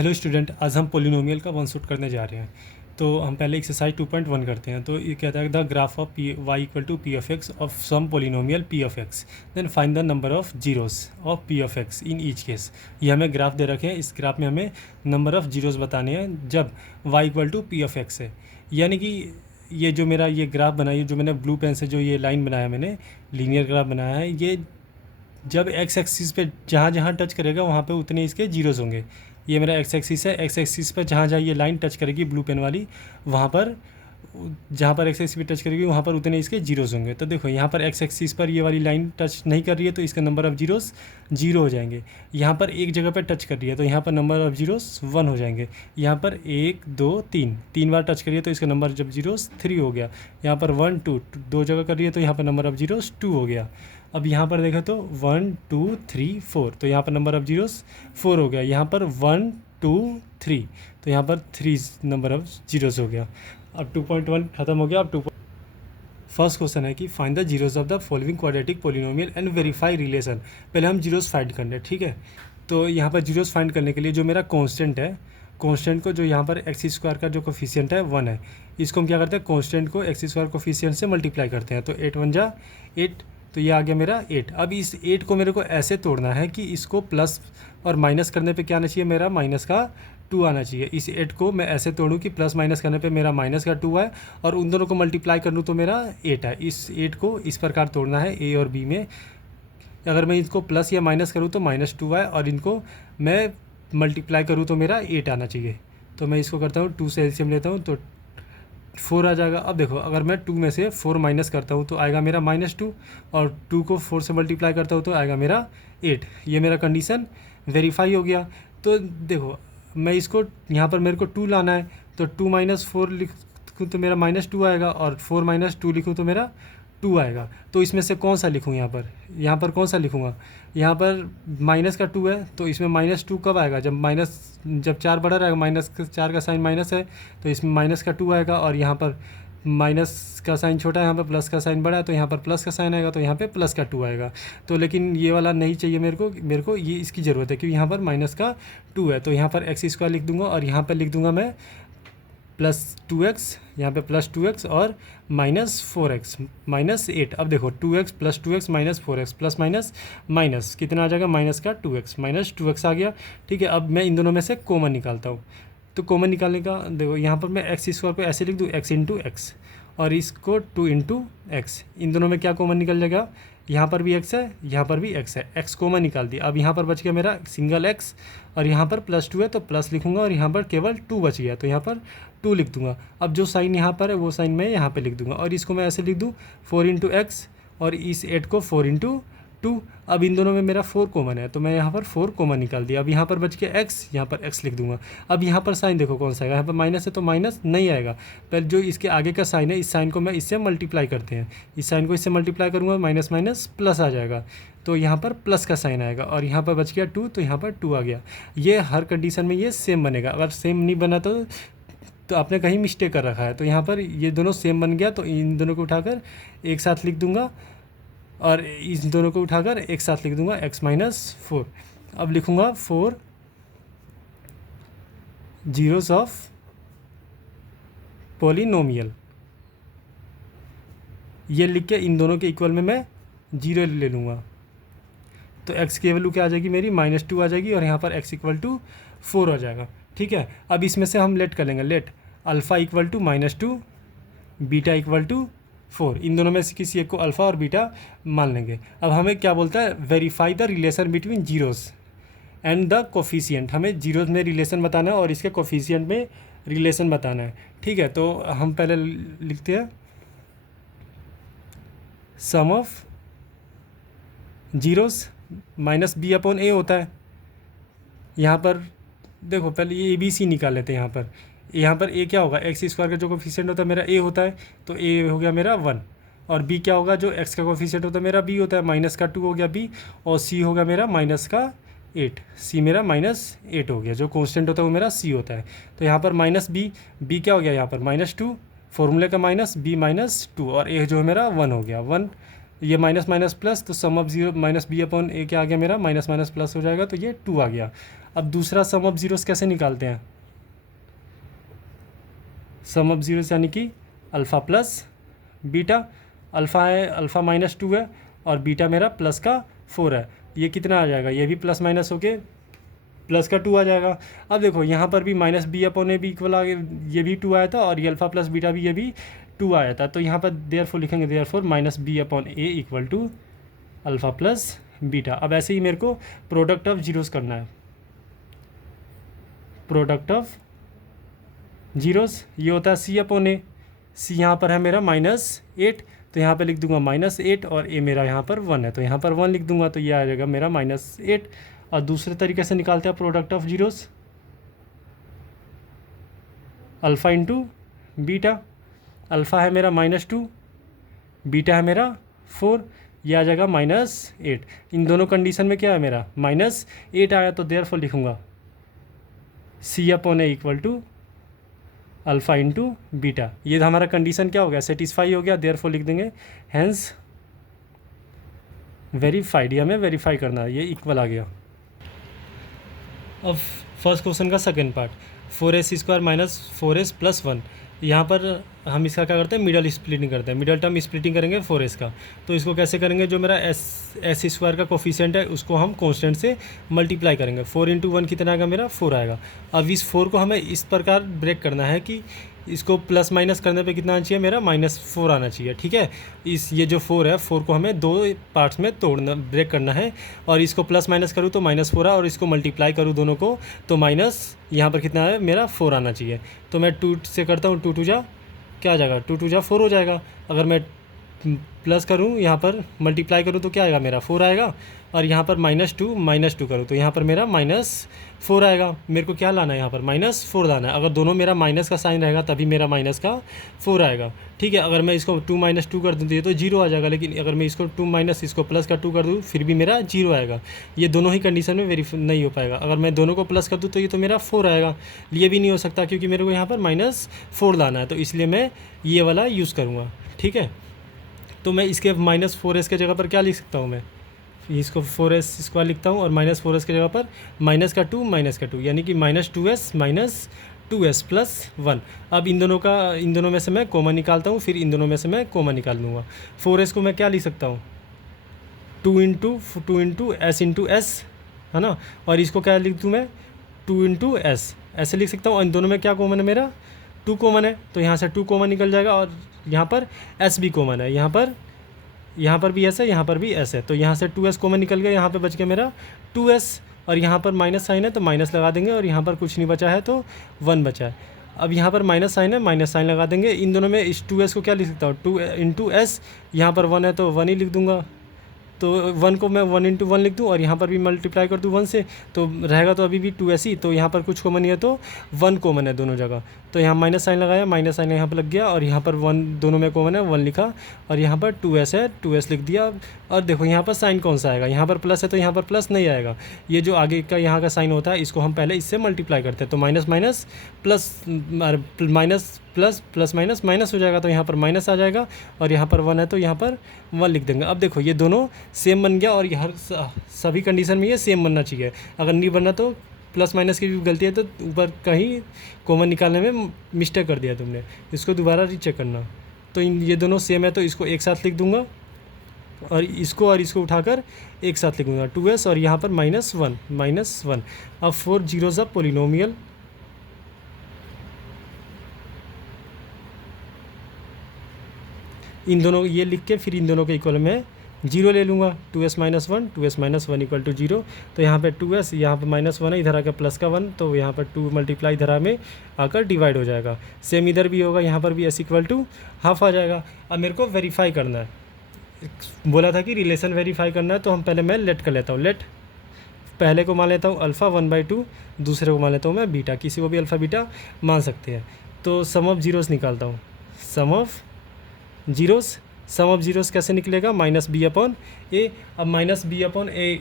Hello student, आज हम polynomial का वन शॉट करने जा रहे हैं। तो हम पहले एक्सरसाइज 2.1 करते हैं। तो ये कहता है the graph of P Y equal to P of X of some polynomial P of X, then find the number of zeros of P of X in each case. ये हमें ग्राफ दे रखे हैं। इस ग्राफ में हमें number of zeros बताने हैं जब Y equal to P of X है। यानी कि ये जो मेरा ये ग्राफ बनाया, जो मैंने ब्लू पेन से जो ये लाइन बनाया, मैंने लीनियर ग्राफ बनाया है, ये जब एक्स एक्सिस पे जहाँ जहाँ टच करेगा वहाँ पे उतने इसके जीरोस होंगे। ये मेरा एक्स एक्सिस है। एक्स एक्सिस पर जहाँ जहाँ ये लाइन टच करेगी ब्लू पेन वाली, वहाँ पर जहाँ पर एक्स एक्सिस पे टच करेगी वहाँ पर उतने इसके जीरोस होंगे। तो देखो यहाँ पर एक्स एक्सिस पर ये वाली लाइन टच नहीं कर रही है तो इसका नंबर ऑफ़ जीरोस जीरो हो जाएंगे। यहाँ पर एक जगह पर टच कर रही है तो यहाँ पर नंबर ऑफ़ जीरोस वन हो जाएंगे। यहाँ पर एक दो तीन तीन बार टच करिए तो इसका नंबर जब जीरोस थ्री हो गया। यहाँ पर वन टू दो जगह कर रही है तो यहाँ पर नंबर ऑफ़ जीरोस टू हो गया। अब यहाँ पर देखा तो वन टू थ्री फोर, तो यहाँ पर नंबर ऑफ़ जीरोस फोर हो गया। यहाँ पर वन टू थ्री, तो यहाँ पर थ्री नंबर ऑफ़ जीरोस हो गया। अब 2.1 खत्म हो गया। अब फर्स्ट क्वेश्चन है कि find the zeros of the following quadratic polynomial and verify relation. पहले हम जीरोस फाइंड करने, ठीक है। तो यहाँ पर जीरोस फाइंड करने के लिए जो मेरा कांस्टेंट है, कांस्टेंट को जो यहाँ पर एक्स स्क्वायर का जो कोफिशिएंट है वन है, इसको हम क्या करते हैं, कांस्टेंट को एक्स स्क्वायर कोफिशिएंट से मल्टीप्लाई करते हैं। तो 8 वन जा 8, तो ये आ गया मेरा 8। अब इस 8 को मेरे को ऐसे तोड़ना है कि इसको प्लस और माइनस करने पे क्या आना चाहिए, मेरा माइनस का 2 आना चाहिए। इस 8 को मैं ऐसे तोड़ूँ कि प्लस माइनस करने पे मेरा माइनस का 2 है और उन दोनों को मल्टीप्लाई कर लूँ तो मेरा 8 है। इस 8 को इस प्रकार तोड़ना है ए और बी में। अगर मैं इसको प्लस या माइनस करूँ तो माइनस 2 है और इनको मैं मल्टीप्लाई करूँ तो मेरा 8 आना चाहिए। तो मैं इसको करता हूँ 2 से एलसीएम लेता हूँ तो 4 आ जाएगा। अब देखो, अगर मैं 2 में से 4 माइनस करता हूँ तो आएगा मेरा -2 और 2 को 4 से मल्टीप्लाई करता हूँ तो आएगा मेरा 8। ये मेरा कंडीशन वेरीफाई हो गया। तो देखो, मैं इसको यहाँ पर मेरे को 2 लाना है तो 2 माइनस 4 लिखूँ तो मेरा -2 आएगा और 4 माइनस 2 लिखूँ तो मेरा 2 आएगा। तो इसमें से कौन सा लिखूँ, यहाँ पर कौन सा लिखूँगा, यहाँ पर माइनस का 2 है तो इसमें -2 कब आएगा, जब 4 बढ़ा रहेगा, -4 का साइन माइनस है तो इसमें माइनस का 2 आएगा। और यहाँ पर माइनस का साइन छोटा है, यहाँ पर प्लस का साइन बड़ा है तो यहाँ पर प्लस का साइन आएगा तो यहाँ पे प्लस का 2 आएगा। तो लेकिन ये वाला नहीं चाहिए मेरे को ये इसकी ज़रूरत है क्योंकि यहाँ पर माइनस का 2 है। तो यहाँ पर एक्स स्क्वायर लिख दूंगा और यहाँ पर लिख दूंगा मैं +2x, यहाँ पे +2x और -4x -8। अब देखो 2x +2x -4x plus minus minus कितना आ जाएगा, माइनस का 2x -2x आ गया। ठीक है, अब मैं इन दोनों में से कॉमन निकालता हूँ। तो कॉमन निकालने का देखो, यहाँ पर मैं एक्स स्क्वायर को ऐसे लिख दूँ x इंटू एक्स और इसको 2 इंटू एक्स। इन दोनों में क्या कॉमन निकल जाएगा, यहाँ पर भी x है, यहाँ पर भी x है, x कॉमन निकाल दिया। अब यहाँ पर बच गया मेरा सिंगल x और यहाँ पर +2 है तो प्लस लिखूँगा और यहाँ पर केवल 2 बच गया तो यहाँ पर 2 लिख दूँगा। अब जो साइन यहाँ पर है वो साइन मैं यहाँ पे लिख दूँगा और इसको मैं ऐसे लिख दूँ 4 इंटू एक्स और इस 8 को 4 इंटू 2। अब इन दोनों में मेरा 4 कॉमन है तो मैं यहाँ पर 4 कॉमन निकाल दिया। अब यहाँ पर बच गया x, यहाँ पर x लिख दूंगा। अब यहाँ पर साइन देखो कौन सा आएगा, यहाँ पर माइनस है तो माइनस नहीं आएगा। पहले जो इसके आगे का साइन है, इस साइन को मैं इससे मल्टीप्लाई करते हैं, इस साइन को इससे मल्टीप्लाई करूँगा, माइनस माइनस प्लस आ जाएगा तो यहाँ पर प्लस का साइन आएगा और यहाँ पर बच गया 2 तो यहाँ पर 2 आ गया। ये हर कंडीशन में ये सेम बनेगा। अगर सेम नहीं बना तो आपने कहीं मिस्टेक कर रखा है। तो यहाँ पर ये दोनों सेम बन गया तो इन दोनों को उठाकर एक साथ लिख दूंगा और इस दोनों को उठाकर एक साथ लिख दूंगा x-4। अब लिखूंगा 4 जीरोस ऑफ पॉलिनोमियल। ये लिख के इन दोनों के इक्वल में मैं 0 ले लूँगा तो x की वैल्यू क्या आ जाएगी, मेरी -2 आ जाएगी और यहाँ पर x = 4 हो जाएगा। ठीक है, अब इसमें से हम लेट कर लेंगे, लेट अल्फ़ा = -2 बीटा = 4। इन दोनों में से किसी एक को अल्फ़ा और बीटा मान लेंगे। अब हमें क्या बोलता है, verify the relation between zeros and the coefficient. हमें जीरोस में रिलेशन बताना है और इसके कोफिशिएंट में रिलेशन बताना है। ठीक है, तो हम पहले लिखते हैं सम ऑफ जीरोस -b/a होता है। यहाँ पर देखो, पहले ये ABC निकाल लेते हैं। यहाँ पर a क्या होगा, एक्स स्क्वायर का जो कोफिशिएंट होता है मेरा a होता है तो a हो गया मेरा 1 और b क्या होगा, जो x का कोफिशिएंट होता है मेरा b होता है, माइनस का 2 हो गया b और c होगा मेरा माइनस का 8, c मेरा -8 हो गया। जो कांस्टेंट होता है वो मेरा c होता है। तो यहाँ पर b क्या हो गया, यहाँ पर -2 फॉर्मूले का माइनस b -2 और a जो है मेरा 1 हो गया, 1 ये माइनस माइनस प्लस, तो sum of zero minus B upon A क्या आ गया मेरा, माइनस माइनस प्लस हो जाएगा, तो ये 2 आ गया। अब दूसरा सम ऑफ जीरोस कैसे निकालते हैं, सम ऑफ जीरोस यानी कि अल्फ़ा प्लस बीटा, अल्फ़ा है, अल्फ़ा माइनस 2 है और बीटा मेरा प्लस का 4 है। ये कितना आ जाएगा, ये भी प्लस माइनस होके प्लस का 2 आ जाएगा। अब देखो यहाँ पर भी माइनस बी अपॉन ए भी इक्वल आ गया, ये भी 2 आया था, और ये अल्फ़ा प्लस बीटा भी, ये भी 2 आया था। तो यहाँ पर देयरफॉर लिखेंगे, therefore minus B upon A equal to alpha plus beta. अब ऐसे ही मेरे को प्रोडक्ट ऑफ जीरोस करना है, प्रोडक्ट ऑफ जीरोस ये होता है सी अपॉन ए। सी यहाँ पर है मेरा -8, तो यहाँ पे लिख दूंगा -8, और ए मेरा यहाँ पर 1 है, तो यहाँ पर 1 लिख दूंगा, तो ये आ जाएगा मेरा -8। और दूसरे तरीके से निकालते हैं product of zeros, alpha into beta. Alpha है मेरा -2, बीटा है मेरा 4, ये आ जाएगा -8। इन दोनों कंडीशन में क्या है मेरा -8 आया, तो देयरफॉर लिखूँगा C upon A equal to alpha into beta. ये हमारा कंडीशन क्या हो गया, सेटिस्फाई हो गया, देयरफॉर लिख देंगे हैंस वेरीफाइड। ये हमें वेरीफाई करना है, ये इक्वल आ गया। अब फर्स्ट क्वेश्चन का second part, 4s² minus 4s plus 1। यहाँ पर हम इसका क्या करते हैं, मिडल स्प्लिटिंग करते हैं, मिडल टर्म स्प्लिटिंग करेंगे 4s का। तो इसको कैसे करेंगे, जो मेरा s² का कोफिशिएंट है उसको हम कांस्टेंट से मल्टीप्लाई करेंगे। 4 इंटू 1 कितना आएगा मेरा, 4 आएगा। अब इस 4 को हमें इस प्रकार ब्रेक करना है कि इसको प्लस माइनस करने पे कितना आना चाहिए मेरा, -4 आना चाहिए। ठीक है, ये जो 4 है, 4 को हमें 2 पार्ट्स में तोड़ना, ब्रेक करना है। और इसको प्लस माइनस करूँ तो -4 है, और इसको मल्टीप्लाई करूँ दोनों को तो माइनस यहाँ पर कितना है मेरा 4 आना चाहिए। तो मैं 2 से करता हूँ, 2 2 जा क्या आ जाएगा, 2 2 जा 4 हो जाएगा। अगर मैं प्लस करूँ यहाँ पर मल्टीप्लाई करूँ तो क्या आएगा मेरा 4 आएगा, और यहाँ पर -2 करूँ तो यहाँ पर मेरा -4 आएगा। मेरे को क्या लाना है, यहाँ पर -4 लाना है। अगर दोनों मेरा माइनस का साइन रहेगा तभी मेरा माइनस का 4 आएगा। ठीक है, अगर मैं इसको 2 - 2 कर दूँ तो ये तो 0 आ जाएगा, लेकिन अगर मैं इसको 2 माइनस इसको प्लस का 2 कर दूँ फिर भी मेरा 0 आएगा। ये दोनों ही कंडीशन में वेरीफाई नहीं हो पाएगा। अगर मैं दोनों को प्लस कर दूँ तो ये तो मेरा 4 आएगा, ये भी नहीं हो सकता क्योंकि मेरे को यहाँ पर -4 लाना है, तो इसलिए मैं ये वाला यूज़ करूँगा। ठीक है, तो मैं इसके -4s के जगह पर क्या लिख सकता हूँ, मैं इसको 4s² लिखता हूँ, और -4s की जगह पर माइनस का 2 यानी कि -2s प्लस 1। अब इन दोनों में से मैं कॉमन निकालता हूँ, फिर इन दोनों में से मैं कॉमन निकाल लूँगा। 4s को मैं क्या लिख सकता हूँ, 2 इंटू s इंटू एस, है ना। और इसको क्या लिख दूँ मैं, 2 इंटू एस, ऐसे लिख सकता हूँ। और इन दोनों में क्या कॉमन है मेरा, 2 कॉमन है, तो यहाँ से 2 कॉमन निकल जाएगा, और यहाँ पर s भी कॉमन है, यहाँ पर भी s है, यहाँ पर भी s है, तो यहाँ से 2s कॉमन निकल गया, यहाँ पे बच गया मेरा 2s, और यहाँ पर माइनस साइन है तो माइनस लगा देंगे, और यहाँ पर कुछ नहीं बचा है तो 1 बचा है। अब यहाँ पर माइनस साइन है, माइनस साइन लगा देंगे। इन दोनों में इस 2s को क्या लिख सकता हूँ, 2 इंटू एस, यहाँ पर 1 है तो 1 ही लिख दूँगा, तो 1 को मैं 1 इंटू 1 लिख दूँ, और यहाँ पर भी मल्टीप्लाई कर दूँ 1 से, तो रहेगा तो अभी भी 2s ही। तो यहाँ पर कुछ कॉमन नहीं है तो 1 कॉमन है दोनों जगह, तो यहाँ माइनस साइन लगाया, माइनस साइन यहाँ पर लग गया, और यहाँ पर 1 दोनों में कॉमन है, 1 लिखा, और यहाँ पर 2s है, 2s लिख दिया। और देखो यहाँ पर साइन कौन सा आएगा, यहाँ पर प्लस है तो यहाँ पर प्लस नहीं आएगा। ये जो आगे का यहाँ का साइन होता है इसको हम पहले इससे मल्टीप्लाई करते हैं, तो minus minus plus, minus plus plus minus minus हो जाएगा, तो यहाँ पर माइनस आ जाएगा, और यहाँ पर 1 है तो यहाँ पर 1 लिख देंगे। अब देखो ये दोनों सेम बन गया, और ये हर सभी कंडीशन में ये सेम बनना चाहिए। अगर नहीं बनना तो प्लस माइनस की भी गलती है, तो ऊपर कहीं कॉमन निकालने में मिस्टेक कर दिया तुमने, इसको दोबारा रीचेक करना। तो ये दोनों सेम है तो इसको एक साथ लिख दूंगा, और इसको उठाकर एक साथ लिख दूंगा 2s, और यहाँ पर -1। अब 4 जीरोस ऑफ पोलिनोमियल, इन दोनों ये लिख के फिर इन दोनों के इक्वल में 0 ले लूँगा, 2s - 1 इक्वल टू 0। तो यहाँ पे 2s, यहाँ पे -1 है, इधर आकर प्लस का 1, तो यहाँ पर 2 मल्टीप्लाई इधर में आकर डिवाइड हो जाएगा। सेम इधर भी होगा, यहाँ पर भी s इक्वल टू हाफ आ जाएगा। अब मेरे को वेरीफाई करना है, बोला था कि रिलेशन वेरीफाई करना है, तो हम पहले मैं लेट कर लेता हूँ। लेट पहले को मान लेता हूँ अल्फ़ा 1/2, दूसरे को मान लेता हूँ मैं बीटा, किसी को भी अल्फ़ा बीटा मान सकते हैं। तो सम ऑफ जीरोस निकालता हूँ, सम ऑफ जीरोस कैसे निकलेगा, -b/a। अब -b/a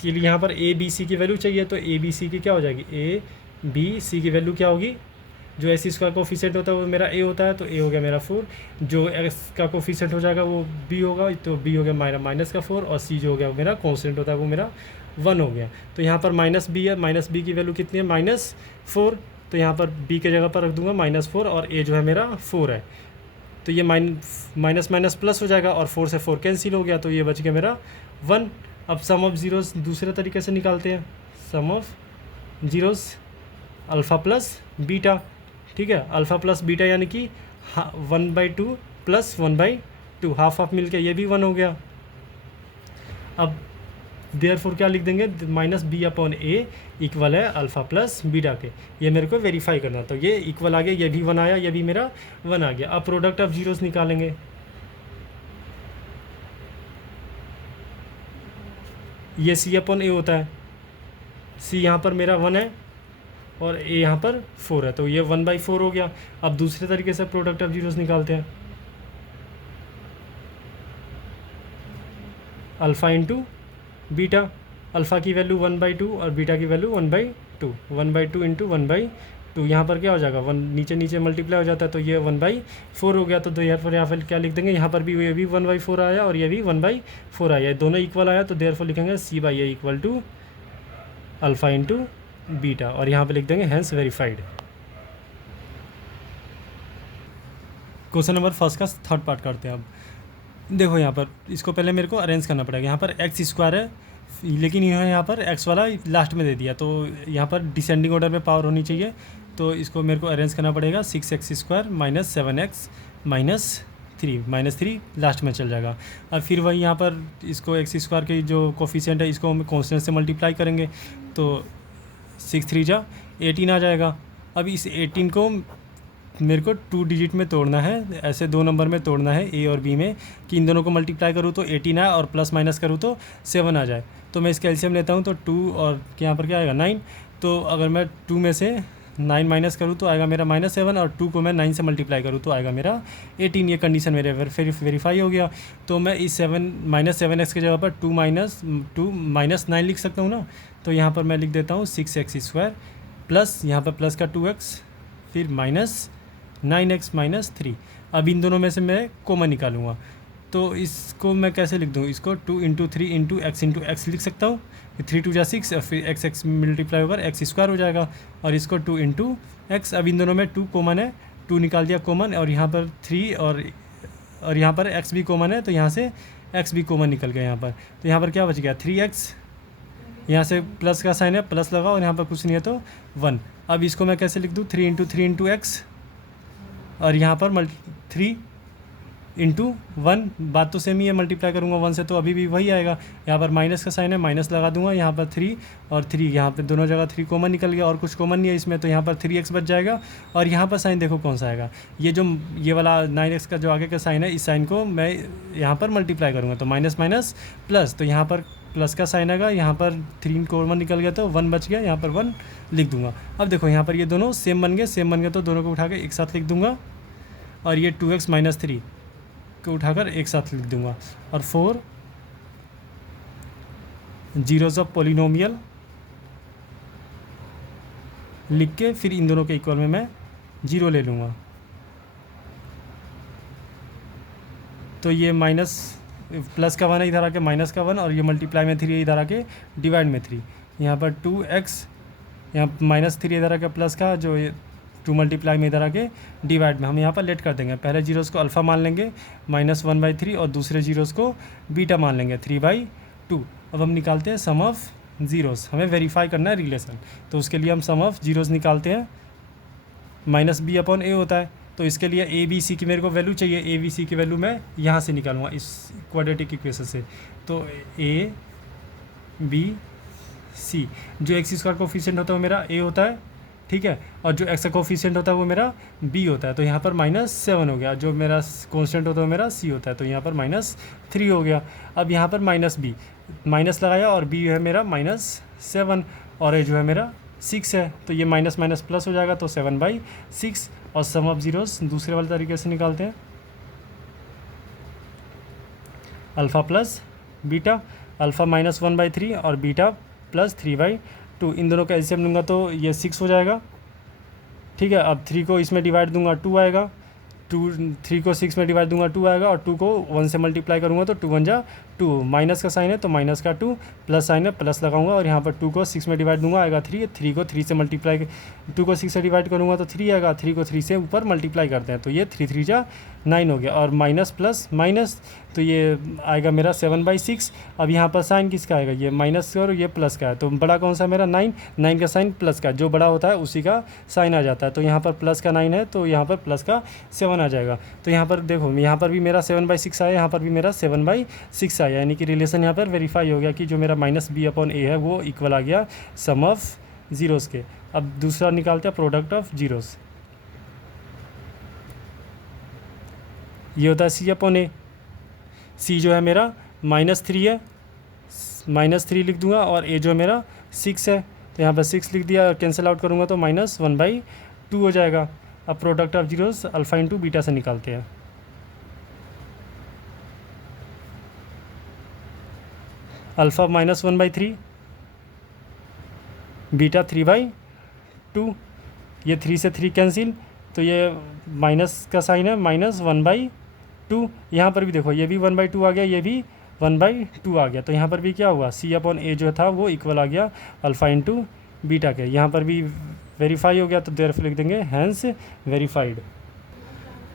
के लिए यहाँ पर a b c की वैल्यू चाहिए, तो a b c की क्या हो जाएगी, a b c की वैल्यू क्या होगी जो एस स्क्वायर कोफिशिएंट होता है वो मेरा ए होता है, तो ए हो गया मेरा 4। जो एक्स का कोफिशिएंट हो जाएगा वो बी होगा, तो बी हो गया मेरा माइनस का 4, और सी जो हो गया वो मेरा कॉन्स्टेंट होता है वो मेरा 1 हो गया। तो यहाँ पर माइनस बी है, माइनस बी की वैल्यू कितनी है -4, तो यहाँ पर बी के जगह पर रख दूंगा -4, और ए जो है मेरा 4 है, तो ये माइनस माइनस प्लस हो जाएगा, और 4 से 4 कैंसिल हो गया, तो ये बच गया मेरा 1। अब सम ऑफ ज़ीरोस दूसरे तरीके से निकालते हैं, sum of zeros alpha plus beta, ठीक है, अल्फ़ा प्लस बीटा यानी कि 1/2 प्लस 1/2, हाफ हाफ मिल के ये भी 1 हो गया। अब देयरफॉर क्या लिख देंगे, -b/a इक्वल है अल्फ़ा प्लस बीटा के, ये मेरे को वेरीफाई करना, तो ये इक्वल आ गया, ये भी 1 आया, ये भी मेरा 1 आ गया। अब प्रोडक्ट ऑफ जीरोस निकालेंगे, ये c/a होता है, c यहाँ पर मेरा 1 है और a यहाँ पर 4 है, तो ये 1/4 हो गया। अब दूसरे तरीके से प्रोडक्ट ऑफ जीरोस निकालते हैं, अल्फ़ा इंटू बीटा, अल्फ़ा की वैल्यू 1/2 और बीटा की वैल्यू 1/2, 1/2 इंटू 1/2, यहाँ पर क्या हो जाएगा, 1 नीचे नीचे मल्टीप्लाई हो जाता है, तो ये 1/4 हो गया। तो यहाँ पर क्या लिख देंगे, यहाँ पर भी ये भी 1/4 आया और ये भी 1/4 आया, दोनों इक्वल आया, तो देयरफॉर लिखेंगे c/a equal to alpha into beta, और यहाँ पर लिख देंगे hence verified. Question number first का थर्ड पार्ट करते हैं। अब देखो यहाँ पर इसको पहले मेरे को अरेंज करना पड़ेगा, यहाँ पर एक्स स्क्वायर है, लेकिन यहाँ पर एक्स वाला लास्ट में दे दिया, तो यहाँ पर डिसेंडिंग ऑर्डर में पावर होनी चाहिए, तो इसको मेरे को अरेंज करना पड़ेगा। 6x² - 7x -3 लास्ट में चल जाएगा। अब फिर वही यहाँ पर इसको एक्स स्क्वायर की जो कोफिशिएंट है इसको हम कॉन्स्टेंट से मल्टीप्लाई करेंगे, तो 6 3 जा 18 आ जाएगा। अब इस 18 को मेरे को 2 डिजिट में तोड़ना है, ऐसे 2 नंबर में तोड़ना है ए और बी में, कि इन दोनों को मल्टीप्लाई करूँ तो 18 आए और प्लस माइनस करूँ तो 7 आ जाए। तो मैं इसका एलसीएम लेता हूँ, तो 2 और यहाँ पर क्या आएगा 9, तो अगर मैं 2 में से 9 माइनस करूँ तो आएगा मेरा -7, और 2 को मैं 9 से मल्टीप्लाई करूँ तो आएगा मेरा 18। ये कंडीशन मेरे वेरीफाई हो गया। तो मैं इस -7x की जगह पर 2 - 9 लिख सकता हूँ ना, तो यहाँ पर मैं लिख देता हूँ 6x² प्लस यहाँ पर प्लस का 2x, फिर -9x - 3। अब इन दोनों में से मैं कॉमन निकालूंगा, तो इसको मैं कैसे लिख दूँ, इसको 2 × 3 × x लिख सकता हूँ, 3 2 जा 6, और फिर x मल्टीप्लाई होकर x² हो जाएगा, और इसको 2 × x। अब इन दोनों में 2 कॉमन है, 2 निकाल दिया कॉमन, और यहाँ पर 3 और यहाँ पर x भी कॉमन है, तो यहाँ से x भी कॉमन निकल गया यहाँ पर, तो यहाँ पर क्या बच गया 3x, यहाँ से प्लस का साइन है, प्लस लगाओ, और यहाँ पर कुछ नहीं है तो 1। अब इसको मैं कैसे लिख दूँ, 3 × 3 × x, और यहाँ पर 3 × 1, बात तो सेम ही है, मल्टीप्लाई करूँगा 1 से तो अभी भी वही आएगा। यहाँ पर माइनस का साइन है, माइनस लगा दूंगा, यहाँ पर 3 और 3, यहाँ पर दोनों जगह 3 कॉमन निकल गया, और कुछ कॉमन नहीं है इसमें, तो यहाँ पर 3x बच जाएगा। और यहाँ पर साइन देखो कौन सा आएगा, ये वाला 9x का जो आगे का साइन है, इस साइन को मैं यहाँ पर मल्टीप्लाई करूँगा, तो माइनस माइनस प्लस, तो यहाँ पर प्लस का साइन आएगा, यहाँ पर 3 कॉमन निकल गया तो 1 बच गया, यहाँ पर 1 लिख दूंगा। अब देखो यहाँ पर ये दोनों सेम बन गए, तो दोनों को उठा के एक साथ लिख दूंगा, और ये 2x - 3 को उठाकर एक साथ लिख दूंगा, और 4 जीरोस ऑफ पॉलिनोमियल लिख के फिर इन दोनों के इक्वल में मैं 0 ले लूँगा। तो ये माइनस प्लस का 1 है इधर आके, माइनस का 1, और ये मल्टीप्लाई में 3 है इधर आके, डिवाइड में 3, यहाँ पर 2x, यहाँ -3 इधर आके प्लस का, जो 2 मल्टीप्लाई में इधर आके डिवाइड में, हम यहाँ पर लेट कर देंगे। पहले जीरोस को अल्फ़ा मान लेंगे -1/3, और दूसरे जीरोस को बीटा मान लेंगे 3/2। अब हम निकालते हैं सम ऑफ ज़ीरोस, हमें वेरीफाई करना है रिलेशन, तो उसके लिए हम सम ऑफ ज़ीरोस निकालते हैं। -b/a होता है, तो इसके लिए ए बी सी की मेरे को वैल्यू चाहिए, ए बी सी की वैल्यू मैं यहाँ से निकालूंगा इस क्वाड्रेटिक इक्वेशन से। तो ए बी सी, जो x² कोफिशिएंट होता है वो मेरा a होता है, ठीक है, और जो x का कोफिशिएंट होता है वो मेरा b होता है, तो यहाँ पर -7 हो गया। जो मेरा कांस्टेंट होता है वो मेरा c होता है, तो यहाँ पर -3 हो गया। अब यहाँ पर -b, माइनस लगाया, और b है मेरा -7, और a जो है मेरा 6 है, तो ये माइनस माइनस प्लस हो जाएगा, तो 7/6। और सम ऑफ ज़ीरोस दूसरे वाले तरीके से निकालते हैं, अल्फ़ा प्लस बीटा, अल्फ़ा -1/3 और बीटा +3/2, इन दोनों का एलसीएम लूँगा तो ये 6 हो जाएगा, ठीक है। अब 3 को इसमें डिवाइड दूंगा 2 आएगा, 3 को 6 में डिवाइड दूंगा 2 आएगा, और 2 को 1 से मल्टीप्लाई करूँगा तो 2 1 जा 2, माइनस का साइन है तो माइनस का 2, प्लस साइन है प्लस लगाऊंगा, और यहाँ पर 2 को 6 में डिवाइड दूंगा आएगा 3, 3 को 3 से मल्टीप्लाई 2 को 6 से डिवाइड करूँगा तो 3 आएगा, 3 को 3 से ऊपर मल्टीप्लाई करते हैं तो ये 3 3 जा 9 हो गया, और माइनस प्लस माइनस तो ये आएगा मेरा 7/6। अब यहाँ पर साइन किसका आएगा, ये माइनस और ये प्लस का है, तो बड़ा कौन सा मेरा 9, 9 का साइन प्लस का, जो बड़ा होता है उसी का साइन आ जाता है, तो यहाँ पर प्लस का 9 है तो यहाँ पर प्लस का 7 आ जाएगा। तो यहाँ पर देखो यहाँ पर भी मेरा 7/6 आया, यहाँ पर भी मेरा 7/6 आया, यानी कि रिलेशन यहाँ पर वेरीफाई हो गया कि जो मेरा -b/a है वो इक्वल आ गया सम ऑफ जीरोज़ के। अब दूसरा निकालते हैं प्रोडक्ट ऑफ जीरोज़, ये होता है c/a। c जो है मेरा -3 है, -3 लिख दूंगा, और a जो है मेरा 6 है तो यहाँ पर 6 लिख दिया, और कैंसिल आउट करूँगा तो -1/2 हो जाएगा। अब product of zeros alpha into beta से निकालते हैं। अल्फ़ा -1/3, बीटा 3/2, ये 3 से 3 कैंसिल तो ये माइनस का साइन है -1/2। यहाँ पर भी देखो ये भी 1/2 आ गया, ये भी 1/2 आ गया, तो यहाँ पर भी क्या हुआ c/a जो था वो इक्वल आ गया अल्फ़ा इंटू बीटा के। यहाँ पर भी वेरीफाई हो गया तो देयरफॉर लिख देंगे हैंस वेरीफाइड।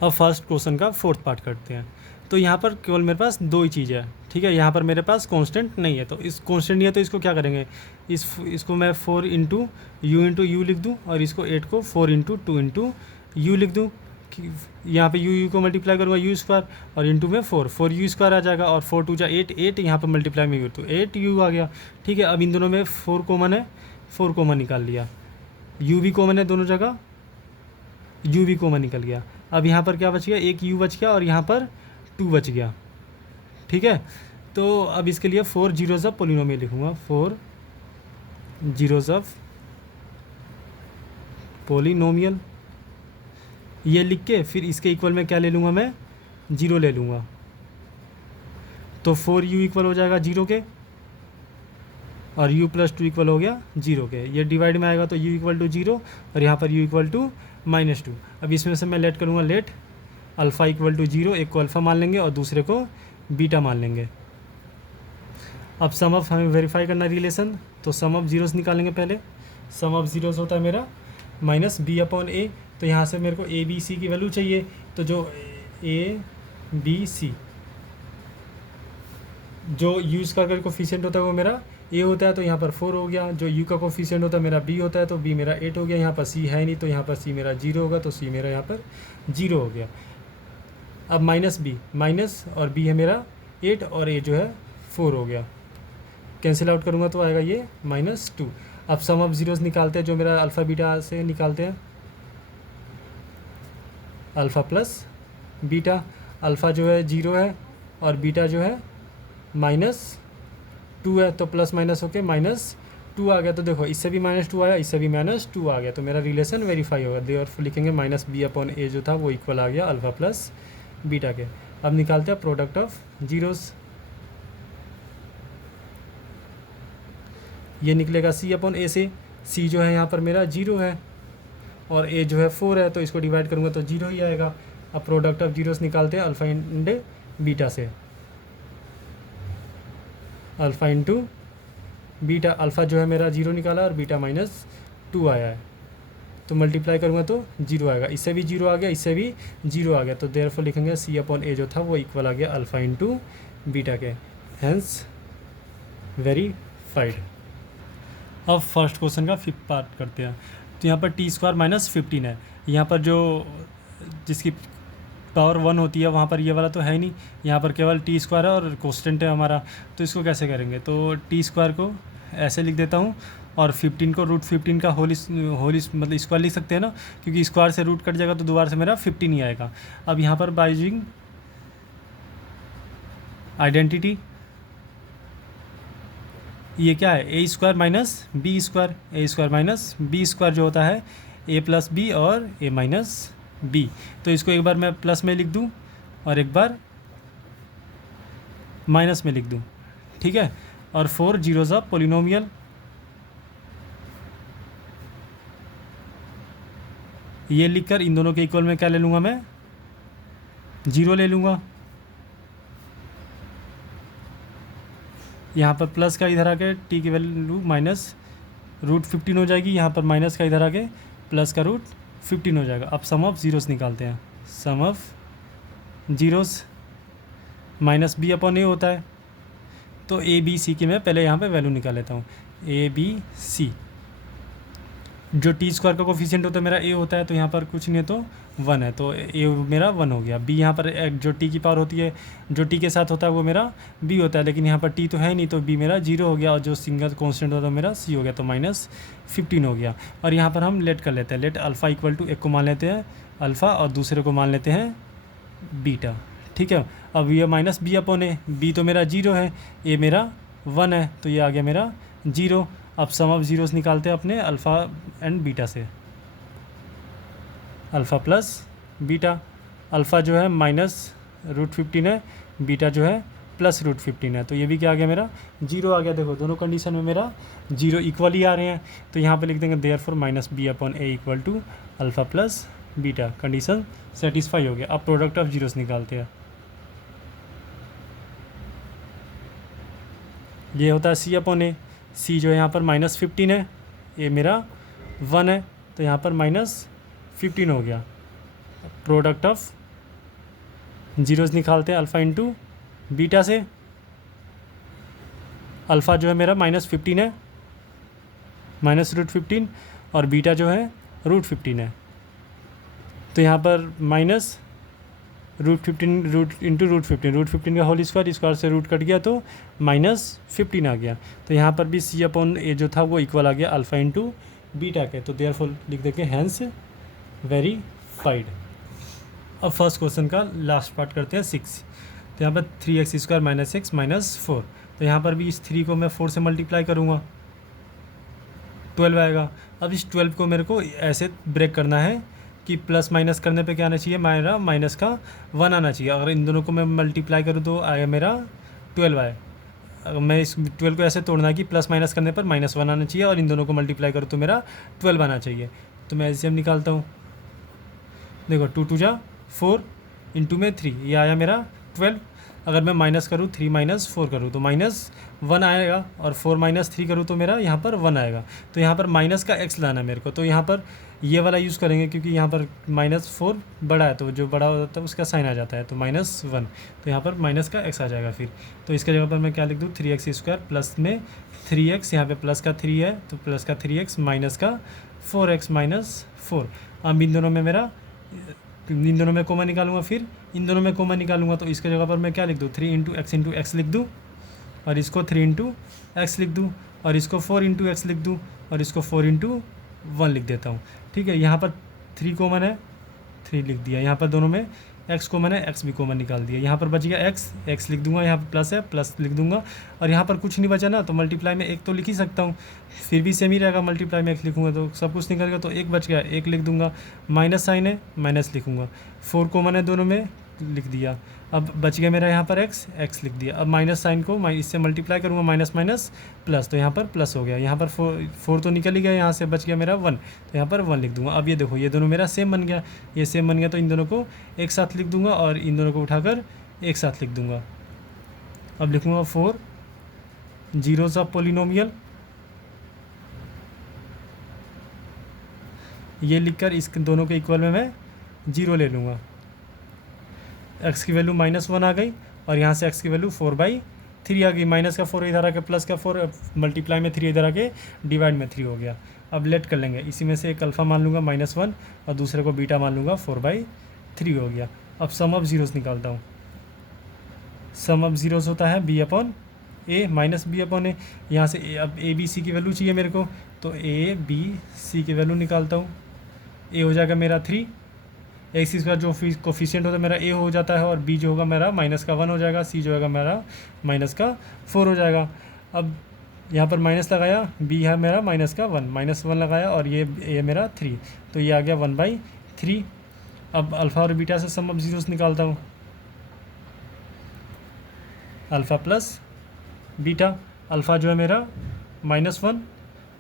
अब फर्स्ट क्वेश्चन का फोर्थ पार्ट करते हैं। तो यहाँ पर केवल मेरे पास 2 ही चीज़ है, ठीक है। यहाँ पर मेरे पास कांस्टेंट नहीं है, तो इस कांस्टेंट नहीं है तो इसको क्या करेंगे, इसको मैं 4 इंटू यू लिख दूँ, और इसको 8 को 4 इंटू 2 इंटू यू लिख दूँ। यहाँ पे यू को मल्टीप्लाई करूँगा यू स्क्वायर, और इंटू में 4 यू स्क्वायर आ जाएगा, और 4 2 जा 8 यहाँ पर मल्टीप्लाई में यू तो 8 यू आ गया, ठीक है। अब इन दोनों में 4 कॉमन है, 4 कॉमन निकाल लिया, यू भी कॉमन है दोनों जगह, यू भी कॉमन निकल गया। अब यहाँ पर क्या बच गया, एक यू बच गया और यहाँ पर 2 बच गया, ठीक है। तो अब इसके लिए 4 जीरोज़ ऑफ पोलिनोमियल लिखूँगा, 4 जीरोज़ ऑफ पोलिनोमियल, ये लिख के फिर इसके इक्वल में क्या ले लूँगा मैं, 0 ले लूँगा, तो 4u इक्वल हो जाएगा 0 के, और u + 2 इक्वल हो गया 0 के। ये डिवाइड में आएगा तो u इक्वल टू 0, और यहाँ पर u इक्वल टू -2। अब इसमें से मैं लेट करूँगा, लेट अल्फ़ा इक्वल टू 0, एक को अल्फ़ा मान लेंगे और दूसरे को बीटा मान लेंगे। अब सम ऑफ हमें वेरीफाई करना रिलेशन, तो सम ऑफ जीरोस निकालेंगे पहले। सम ऑफ जीरोस होता है मेरा -b/a, तो यहाँ से मेरे को a b c की वैल्यू चाहिए, तो जो a b c जो u का अगर कोफिशिएंट होता है वो मेरा a होता है, तो यहाँ पर 4 हो गया। जो u का कोफिशिएंट होता है मेरा b होता है, तो b मेरा 8 हो गया। यहाँ पर c है नहीं तो यहाँ पर c मेरा 0 होगा, तो c मेरा यहाँ पर 0 हो गया। अब -b, माइनस और b है मेरा 8 और a जो है 4 हो गया, कैंसिल आउट करूँगा तो आएगा ये -2। अब सम ऑफ जीरोस निकालते हैं, जो मेरा अल्फ़ा बीटा से निकालते हैं, अल्फ़ा प्लस बीटा। अल्फ़ा जो है 0 है और बीटा जो है -2 है, तो प्लस माइनस होके -2 आ गया। तो देखो इससे भी -2 आया, इससे भी -2 आ गया, तो मेरा रिलेशन वेरीफाई होगा। देयरफॉर लिखेंगे -b/a जो था वो इक्वल आ गया अल्फ़ा प्लस बीटा के। अब निकालते हैं प्रोडक्ट ऑफ जीरोस, ये निकलेगा c/a से। c जो है यहाँ पर मेरा 0 है और a जो है 4 है, तो इसको डिवाइड करूँगा तो 0 ही आएगा। अब प्रोडक्ट ऑफ जीरोस निकालते हैं अल्फ़ा इंटू बीटा से, अल्फ़ा इंटू बीटा। अल्फ़ा जो है मेरा 0 निकाला और बीटा -2 आया है, तो मल्टीप्लाई करूँगा तो 0 आएगा। इससे भी 0 आ गया, इससे भी 0 आ गया, तो देयरफॉर लिखेंगे c/a जो था वो इक्वल आ गया अल्फ़ा इंटू बीटा के, हैंस वेरीफाइड। अब फर्स्ट क्वेश्चन का 5th पार्ट करते हैं। तो यहाँ पर t² -15 है, यहाँ पर जो जिसकी पावर 1 होती है वहाँ पर ये वाला तो है ही नहीं, यहाँ पर केवल t² है और कांस्टेंट है हमारा। तो इसको कैसे करेंगे, तो t² को ऐसे लिख देता हूँ, और 15 को √15 का होल मतलब स्क्वायर लिख सकते हैं ना, क्योंकि स्क्वायर से रूट कट जाएगा तो दोबारा से मेरा 15 ही आएगा। अब यहाँ पर बाय यूजिंग आइडेंटिटी, ये क्या है, a² - b², a² - b² जो होता है a + b और a - b। तो इसको एक बार मैं प्लस में लिख दूं और एक बार माइनस में लिख दूं, ठीक है। और 4 जीरोज़ ऑफ पोलिनोमियल, ये लिखकर इन दोनों के इक्वल में क्या ले लूँगा मैं, 0 ले लूँगा। यहाँ पर प्लस का इधर आके टी की वैल्यू माइनस √15 हो जाएगी, यहाँ पर माइनस का इधर आके प्लस का √15 हो जाएगा। अब सम ऑफ ज़ीरोस निकालते हैं। Sum of zeros minus B upon A होता है, तो ए बी सी की मैं पहले यहाँ पे वैल्यू निकाल लेता हूँ। ए बी सी, जो टी स्क्वायर का कोफिशिएंट होता है मेरा ए होता है, तो यहाँ पर कुछ नहीं है तो 1 है, तो ए मेरा 1 हो गया। बी यहाँ पर जो टी की पावर होती है, जो टी के साथ होता है वो मेरा बी होता है, लेकिन यहाँ पर टी तो है नहीं, तो बी मेरा 0 हो गया, और जो सिंगल कॉन्स्टेंट होता है मेरा सी हो गया, तो -15 हो गया। और यहाँ पर हम लेट कर लेते हैं। लेट अल्फ़ा इक्वल टू एक को मान लेते हैं अल्फ़ा और दूसरे को मान लेते हैं बीटा। ठीक है, अब ये माइनस बी अपॉन ए, बी तो मेरा 0 है, ए मेरा 1 है, तो ये आ गया मेरा 0। अब सम ऑफ ज़ीरोस निकालते हैं अपने अल्फ़ा एंड बीटा से। अल्फ़ा प्लस बीटा, अल्फ़ा जो है -√15 है, बीटा जो है +√15 है, तो ये भी क्या आ गया मेरा 0 आ गया। देखो दोनों कंडीशन में मेरा 0 इक्वल ही आ रहे हैं, तो यहाँ पे लिख देंगे therefore -b upon a equal to alpha plus beta. Condition satisfy हो गया। अब प्रोडक्ट ऑफ जीरोस निकालते हैं। ये होता है c अपॉन a, c जो है यहाँ पर -15 है, a मेरा 1 है, तो यहाँ पर -15 हो गया। प्रोडक्ट ऑफ जीरोस निकालते हैं अल्फ़ा इंटू बीटा से। अल्फ़ा जो है मेरा -15 है, -√15, और बीटा जो है √15 है, तो यहाँ पर -√15 √15 का होल स्क्वायर से रूट कट गया, तो -15 आ गया। तो यहाँ पर भी c अपॉन ए जो था वो इक्वल आ गया अल्फ़ा इंटू बीटा के, तो देयरफॉर लिख देंगे हैंस वेरीफाइड। अब फर्स्ट क्वेश्चन का लास्ट पार्ट करते हैं 6। तो यहाँ पर 3x² - x - 4, तो यहाँ पर भी इस 3 को मैं 4 से मल्टीप्लाई करूँगा, 12 आएगा। अब इस 12 को मेरे को ऐसे ब्रेक करना है कि प्लस माइनस करने पे क्या आना चाहिए, मेरा माइनस का 1 आना चाहिए। अगर इन दोनों को मैं मल्टीप्लाई करूँ तो आएगा मेरा 12 आए। अगर मैं इस 12 को ऐसे तोड़ना है कि प्लस माइनस करने पर -1 आना चाहिए, और इन दोनों को मल्टीप्लाई करूँ तो मेरा 12 आना चाहिए। तो मैं ऐसे निकालता हूँ। देखो 2 2 जा 4, इंटू में 3, ये आया मेरा 12। अगर मैं माइनस करूँ 3 - 4 करूँ तो -1 आएगा, और 4 - 3 करूँ तो मेरा यहाँ पर 1 आएगा। तो यहाँ पर माइनस का x लाना है मेरे को, तो यहाँ पर ये वाला यूज़ करेंगे, क्योंकि यहाँ पर -4 बड़ा है, तो जो बड़ा होता है उसका साइन आ जाता है, तो -1, तो यहाँ पर माइनस का x आ जाएगा फिर। तो इसके जगह पर मैं क्या लिख दूँ, 3x² प्लस में 3x, यहाँ पर प्लस का 3 है तो प्लस का 3x माइनस का 4x - 4। अब इन दोनों में मेरा इन दोनों में कॉमन निकालूंगा, फिर इन दोनों में कॉमन निकालूंगा, तो इसके जगह पर मैं क्या लिख दूँ, 3 × x लिख दूँ, और इसको 3 × x लिख दूँ, और इसको 4 × x लिख दूँ, और इसको 4 × 1 लिख देता हूँ। ठीक है, यहाँ पर 3 कॉमन है, 3 लिख दिया। यहाँ पर दोनों में x कॉमन है, x भी कॉमन निकाल दिया। यहाँ पर बच गया x लिख दूंगा, यहाँ पर प्लस है, प्लस लिख दूंगा, और यहाँ पर कुछ नहीं बचा ना, तो मल्टीप्लाई में 1 तो लिख ही सकता हूँ, फिर भी सेम ही रहेगा। मल्टीप्लाई में 1 लिखूँगा तो सब कुछ निकल गया, तो 1 बच गया, 1 लिख दूंगा, माइनस साइन है, माइनस लिखूँगा, 4 कॉमन है दोनों में, लिख दिया। अब बच गया मेरा यहाँ पर x लिख दिया। अब माइनस साइन को इससे मल्टीप्लाई करूँगा, माइनस माइनस प्लस, तो यहाँ पर प्लस हो गया। यहाँ पर 4 तो निकल ही गया, यहाँ से बच गया मेरा 1, तो यहाँ पर 1 लिख दूंगा। अब ये देखो ये दोनों मेरा सेम बन गया, ये सेम बन गया, तो इन दोनों को एक साथ लिख दूंगा, और इन दोनों को उठाकर एक साथ लिख दूंगा। अब लिखूँगा 4 जीरोस ऑफ पोलिनोमियल, ये लिखकर इस दोनों के इक्वल में मैं 0 ले लूँगा। x की वैल्यू -1 आ गई, और यहाँ से x की वैल्यू 4/3 आ गई। माइनस का 4 इधर आके प्लस का 4, मल्टीप्लाई में 3 इधर आके डिवाइड में 3 हो गया। अब लेट कर लेंगे, इसी में से एक अल्फ़ा मान लूँगा -1, और दूसरे को बीटा मान लूँगा, 4/3 हो गया। अब सम ऑफ जीरोस निकालता हूँ। सम ऑफ जीरोस होता है b upon a minus b upon a। यहाँ से अब a b c की वैल्यू चाहिए मेरे को, तो a b c की वैल्यू निकालता हूँ। a हो जाएगा मेरा 3, x² जो कोफिशिएंट होता है मेरा a हो जाता है, और b जो होगा मेरा -1 हो जाएगा, c जो होगा मेरा -4 हो जाएगा। अब यहाँ पर माइनस लगाया, b है मेरा -1 लगाया, और ये a मेरा 3, तो ये आ गया 1/3। अब अल्फ़ा और बीटा से सम ऑफ जीरोस निकालता हूँ। अल्फ़ा प्लस बीटा, अल्फ़ा जो है मेरा -1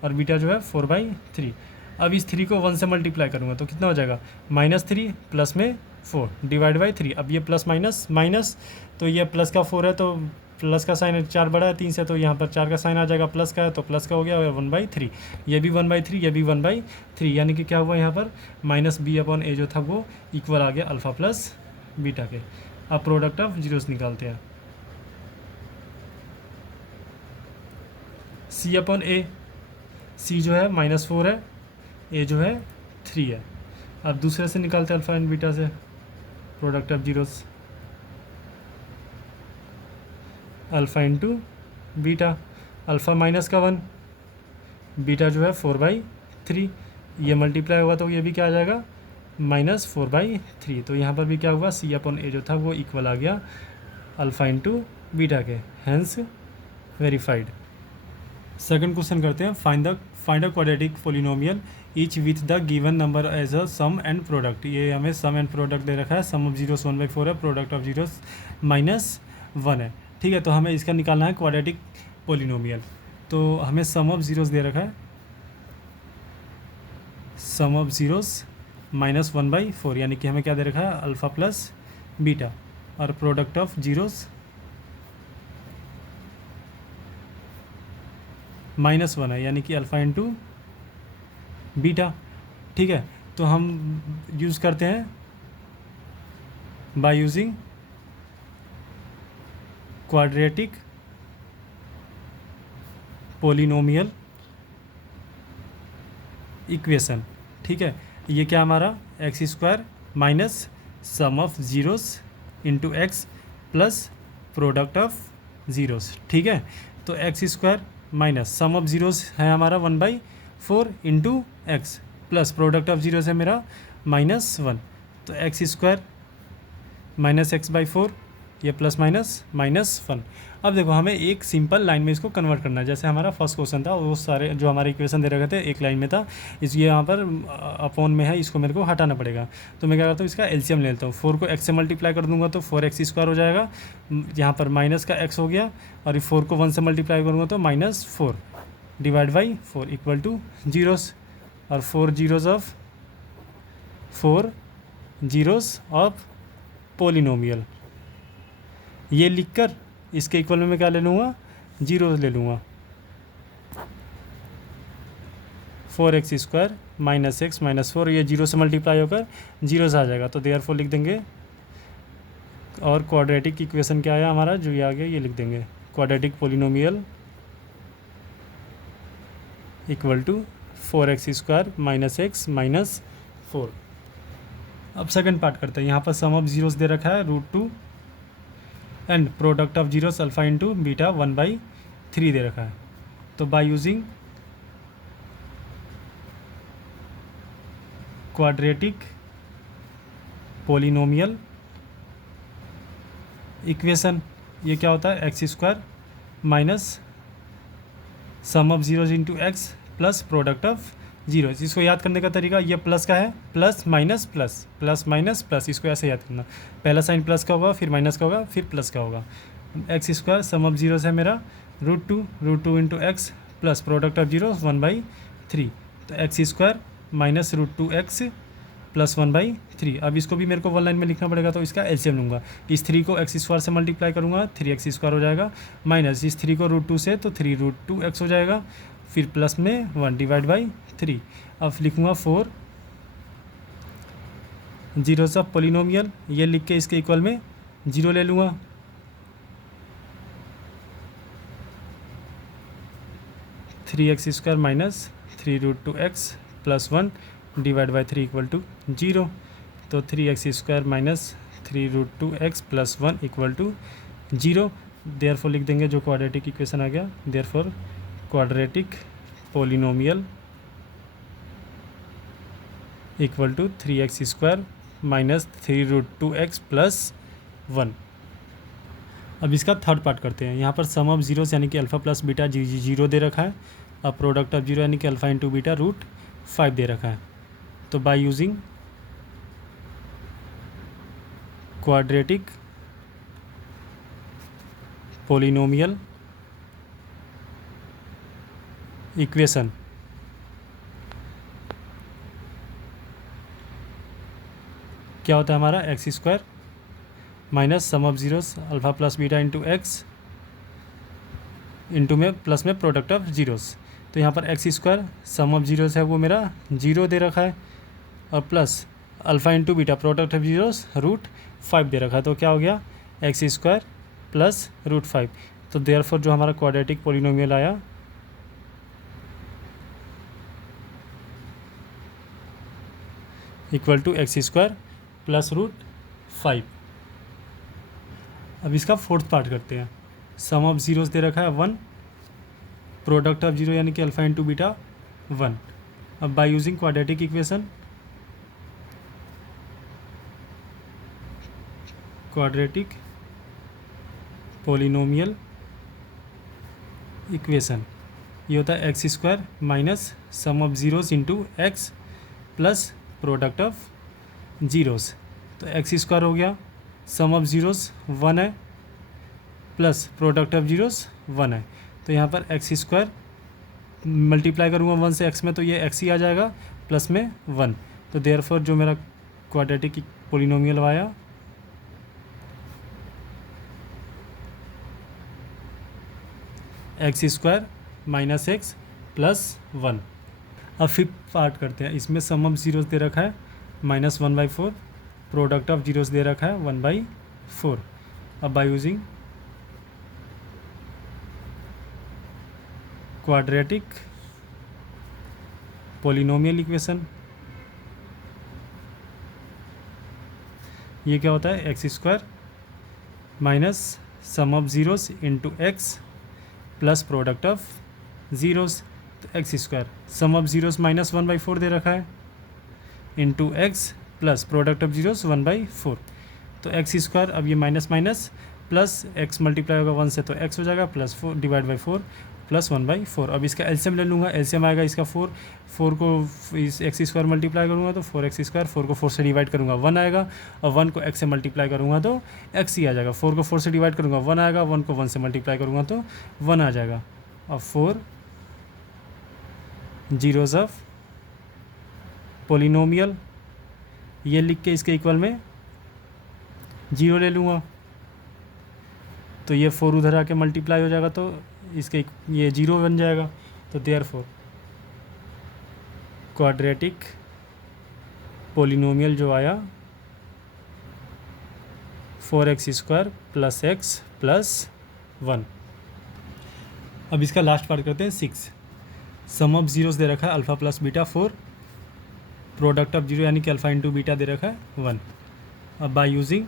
और बीटा जो है 4/3। अब इस 3 को 1 से मल्टीप्लाई करूँगा तो कितना हो जाएगा, -3 प्लस में 4 डिवाइड बाई 3। अब ये प्लस माइनस माइनस, तो ये प्लस का 4 है तो प्लस का साइन 4 बड़ा है 3 से, तो यहाँ पर 4 का साइन आ जाएगा, प्लस का है तो प्लस का हो गया, और 1/3। ये भी 1/3, ये भी 1/3, यानी कि क्या हुआ यहाँ पर -b/a जो था वो इक्वल आ गया अल्फ़ा प्लस बीटा के। अब प्रोडक्ट ऑफ जीरोस निकालते हैं। c/a, c जो है -4 है, a जो है 3 है। अब दूसरे से निकालते हैं अल्फ़ा एंड बीटा से product of zeros, alpha into beta, alpha minus का 1, बीटा जो है 4/3, ये मल्टीप्लाई होगा तो ये भी क्या आ जाएगा -4/3। तो यहाँ पर भी क्या हुआ, c/a जो था वो इक्वल आ गया अल्फ़ा इंटू बीटा के, हैंस वेरीफाइड। सेकंड क्वेश्चन करते हैं, find a quadratic polynomial each with the given number as a sum and product. ये हमें सम एंड प्रोडक्ट दे रखा है, सम ऑफ जीरोस 1/4 है, प्रोडक्ट ऑफ जीरोस -1 है। ठीक है, तो हमें इसका निकालना है क्वाड्रेटिक पोलिनोमियल। तो हमें सम ऑफ जीरोस दे रखा है, सम ऑफ जीरोस -1/4, यानी कि हमें क्या दे रखा है अल्फ़ा प्लस बीटा, और प्रोडक्ट ऑफ जीरोस -1 है, यानी कि अल्फ़ा इंटू बीटा। ठीक है, तो हम यूज़ करते हैं bye using quadratic polynomial equation. ठीक है, ये क्या हमारा x² minus sum of zeros into x plus product of zeros. ठीक है, तो x² minus sum of zeros है हमारा 1/4 into x plus product of zeros है मेरा -1, तो x² माइनस x/4, ये प्लस -1। अब देखो हमें एक सिंपल लाइन में इसको कन्वर्ट करना है, जैसे हमारा फर्स्ट क्वेश्चन था, वो सारे जो हमारे इक्वेशन दे रखे थे एक लाइन में था, इस ये यहाँ पर अपॉन में है, इसको मेरे को हटाना पड़ेगा। तो मैं क्या करता हूँ, इसका एलसीएम ले लेता हूँ, 4 को x से मल्टीप्लाई कर दूंगा तो 4x² हो जाएगा, यहाँ पर माइनस का x हो गया, और 4 को 1 से मल्टीप्लाई करूँगा तो -4 divide by 4 equal two zeros, और 4 जीरोस ऑफ पोलिनोमियल। ये लिखकर इसके इक्वल में मैं क्या ले लूँगा, जीरो ले लूँगा, 4x² माइनस x माइनस 4, ये जीरो से मल्टीप्लाई होकर जीरो से आ जाएगा, तो देयरफॉर लिख देंगे। और क्वाड्रेटिक इक्वेशन क्या आया हमारा, जो ये आ गया ये लिख देंगे, quadratic polynomial equal to 4x² minus x minus 4। अब सेकंड पार्ट करते हैं, यहाँ पर सम ऑफ जीरोस दे रखा है √2 and product of zeros alpha into beta 1/3 दे रखा है। तो by using quadratic polynomial equation, ये क्या होता है x² minus sum of zeros into x plus product of zeros. इसको याद करने का तरीका, ये प्लस का है, plus minus plus, plus minus plus, इसको ऐसे याद करना, पहला साइन प्लस का होगा, फिर माइनस का होगा, फिर प्लस का होगा। x² सम ऑफ जीरोस है मेरा √2 into x plus product of zeros 1/3, तो x² माइनस √2x प्लस 1/3। अब इसको भी मेरे को वन लाइन में लिखना पड़ेगा, तो इसका एलसीएम लूँगा, इस 3 को x² से मल्टीप्लाई करूँगा 3x² हो जाएगा, माइनस इस 3 को √2 से तो 3√2x हो जाएगा, फिर प्लस में 1 डिवाइड बाई 3। अब लिखूँगा 4 जीरोस ऑफ पोलिनोमियल, ये लिख के इसके इक्वल में 0 ले लूँगा, (3x² minus 3√2x plus 1 divide by 3 equal to 0, तो 3x² minus 3√2x plus 1 equal to 0। Therefore लिख देंगे जो क्वाड्रेटिक इक्वेशन आ गया, therefore quadratic polynomial equal to 3x² minus 3√2x plus 1। अब इसका थर्ड पार्ट करते हैं, यहाँ पर सम ऑफ जीरोस यानी कि अल्फ़ा प्लस बीटा 0 दे रखा है, अब प्रोडक्ट ऑफ जीरो यानी कि अल्फ़ा इंटू बीटा √5 दे रखा है। तो by using quadratic polynomial equation क्या होता है हमारा X square minus sum of zeros alpha plus beta into X into में प्लस में प्रोडक्ट ऑफ जीरोस। तो यहाँ पर X square sum of zeros है वो मेरा 0 दे रखा है और plus alpha into beta product of zeros √5 दे रखा है। तो क्या हो गया एक्स स्क्वायर प्लस √5। तो देयरफॉर जो हमारा क्वाड्रेटिक पोलिनोमियल आया equal to X square plus √5। अब इसका फोर्थ पार्ट करते हैं। सम ऑफ जीरोस दे रखा है 1, प्रोडक्ट ऑफ जीरो यानी कि अल्फ़ा इंटू बीटा 1। अब by using quadratic equation, quadratic polynomial equation, ये होता है x square minus sum of zeros into x plus product of zeros. तो एक्स स्क्वायर हो गया, सम ऑफ जीरोस 1 है प्लस प्रोडक्ट ऑफ जीरोस 1 है। तो यहाँ पर एक्स स्क्वायर मल्टीप्लाई करूँगा 1 से एक्स में तो ये एक्स ही आ जाएगा प्लस में 1। तो देयरफॉर जो मेरा क्वाड्रेटिक पोलिनोमियल आया x square minus x plus 1। अब फिफ्थ पार्ट करते हैं। इसमें सम ऑफ जीरोस दे रखा है -1/4, प्रोडक्ट ऑफ जीरोस दे रखा है 1/4। अब by using quadratic polynomial equation, ये क्या होता है x square minus sum of zeros into x plus product of zeros. तो x square sum of zeros -1/4 दे रखा है into x plus product of zeros 1/4। तो एक्स स्क्वायर अब ये minus minus plus x multiply होगा 1 से तो एक्स हो जाएगा प्लस 4 डिवाइड बाई 4 प्लस 1/4। अब इसका एलसीएम ले लूँगा, एलसीएम आएगा इसका 4 को इस एक्स स्क्वायर मल्टीप्लाई करूँगा तो 4x स्क्वायर, 4 को 4 से डिवाइड करूँगा 1 आएगा और 1 को x से मल्टीप्लाई करूँगा तो x ही आ जाएगा। 4 को 4 से डिवाइड करूँगा 1 आएगा, 1 को 1 से मल्टीप्लाई करूँगा तो 1 आ जाएगा। और 4 जीरोस ऑफ पोलिनोमियल, ये लिख के इसके इक्वल में 0 ले लूँगा तो ये 4 उधर आके मल्टीप्लाई हो जाएगा तो इसके ये 0 बन जाएगा। तो देयरफॉर क्वाड्रेटिक पोलिनोमियल जो आया 4x square plus x plus 1। अब इसका लास्ट पार्ट करते हैं 6। सम ऑफ जीरोस दे रखा है alpha plus beta 4, product of zero यानी कि अल्फ़ा इंटू बीटा दे रखा है 1। अब by using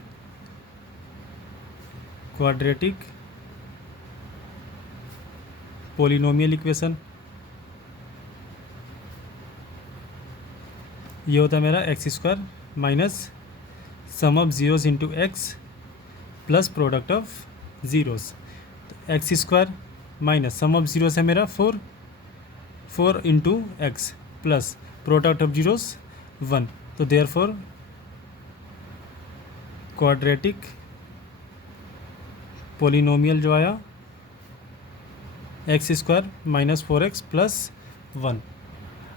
quadratic polynomial equation, ये होता है मेरा x square minus sum of zeros into x plus product of zeros. तो x square minus sum of zeros है मेरा 4 into x plus product of zeros 1। तो देयरफॉर क्वाड्रेटिक पोलिनोमियल जो आया x square minus 4x plus 1।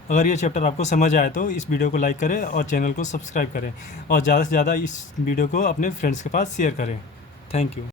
अगर ये chapter आपको समझ आए तो इस वीडियो को लाइक करें और चैनल को सब्सक्राइब करें और ज़्यादा से ज़्यादा इस वीडियो को अपने फ्रेंड्स के पास शेयर करें। Thank you.